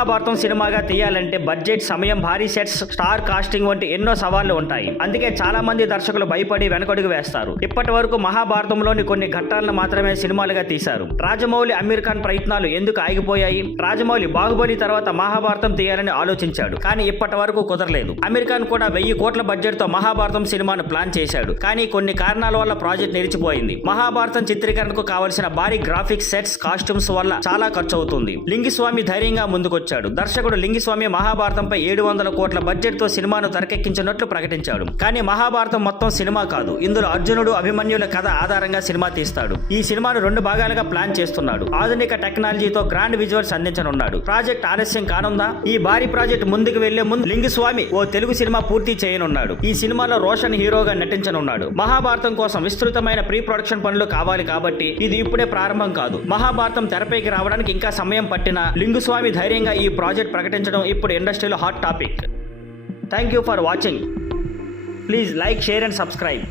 మహాభారతం సినిమాగా తీయాలంటే బడ్జెట్, సమయం, భారీ సెట్స్, స్టార్ కాస్టింగ్ వంటి ఎన్నో సవాళ్లు ఉంటాయి. అందుకే చాలా మంది దర్శకులు భయపడి వెనకడుగు వేస్తారు. ఇప్పటి వరకు మహాభారతంలోని కొన్ని ఘట్టాలను మాత్రమే సినిమాలుగా తీశారు. రాజమౌళి, అమీర్ ఖాన్ ప్రయత్నాలు ఎందుకు ఆగిపోయాయి? రాజమౌళి బాహుబలి తర్వాత మహాభారతం తీయాలని ఆలోచించాడు, కానీ ఇప్పటి వరకు కుదరలేదు. అమీర్ ఖాన్ కూడా 1000 కోట్ల బడ్జెట్ తో మహాభారతం సినిమాను ప్లాన్ చేశాడు, కానీ కొన్ని కారణాల వల్ల ప్రాజెక్ట్ నిలిచిపోయింది. మహాభారతం చిత్రీకరణకు కావలసిన భారీ గ్రాఫిక్స్, సెట్స్, కాస్ట్యూమ్స్ వల్ల చాలా ఖర్చు అవుతుంది. లింగుస్వామి ధైర్యంగా ముందుకొచ్చాడు. దర్శకుడు లింగుస్వామి మహాభారతంపై 700 కోట్ల బడ్జెట్ తో సినిమాను తెరకెక్కించినట్లు ప్రకటించాడు. కానీ మహాభారతం మొత్తం సినిమా కాదు. ఇందులో అర్జునుడు, అభిమన్యుల కథ ఆధారంగా సినిమా తీస్తాడు. ఈ సినిమాను 2 భాగాలుగా ప్లాన్ చేస్తున్నాడు. ఆధునిక టెక్నాలజీతో గ్రాండ్ విజువల్స్ అందించనున్నాడు. ప్రాజెక్ట్ ఆలస్యం కానుందా? ఈ భారీ ప్రాజెక్ట్ ముందుకు వెళ్లే ముందు లింగుస్వామి ఓ తెలుగు సినిమా పూర్తి చేయనున్నాడు. ఈ సినిమాలో రోషన్ హీరోగా నటించనున్నాడు. మహాభారతం కోసం విస్తృతమైన ప్రీ ప్రొడక్షన్ పనులు కావాలి కాబట్టి ఇది ఇప్పుడే ప్రారంభం కాదు. మహాభారతం తెరపైకి రావడానికి ఇంకా సమయం పట్టినా లింగుస్వామి ధైర్యంగా ఈ ప్రాజెక్ట్ ప్రకటించడం ఇప్పుడు ఇండస్ట్రీలో hot topic. Thank you for watching. Please like, share and subscribe.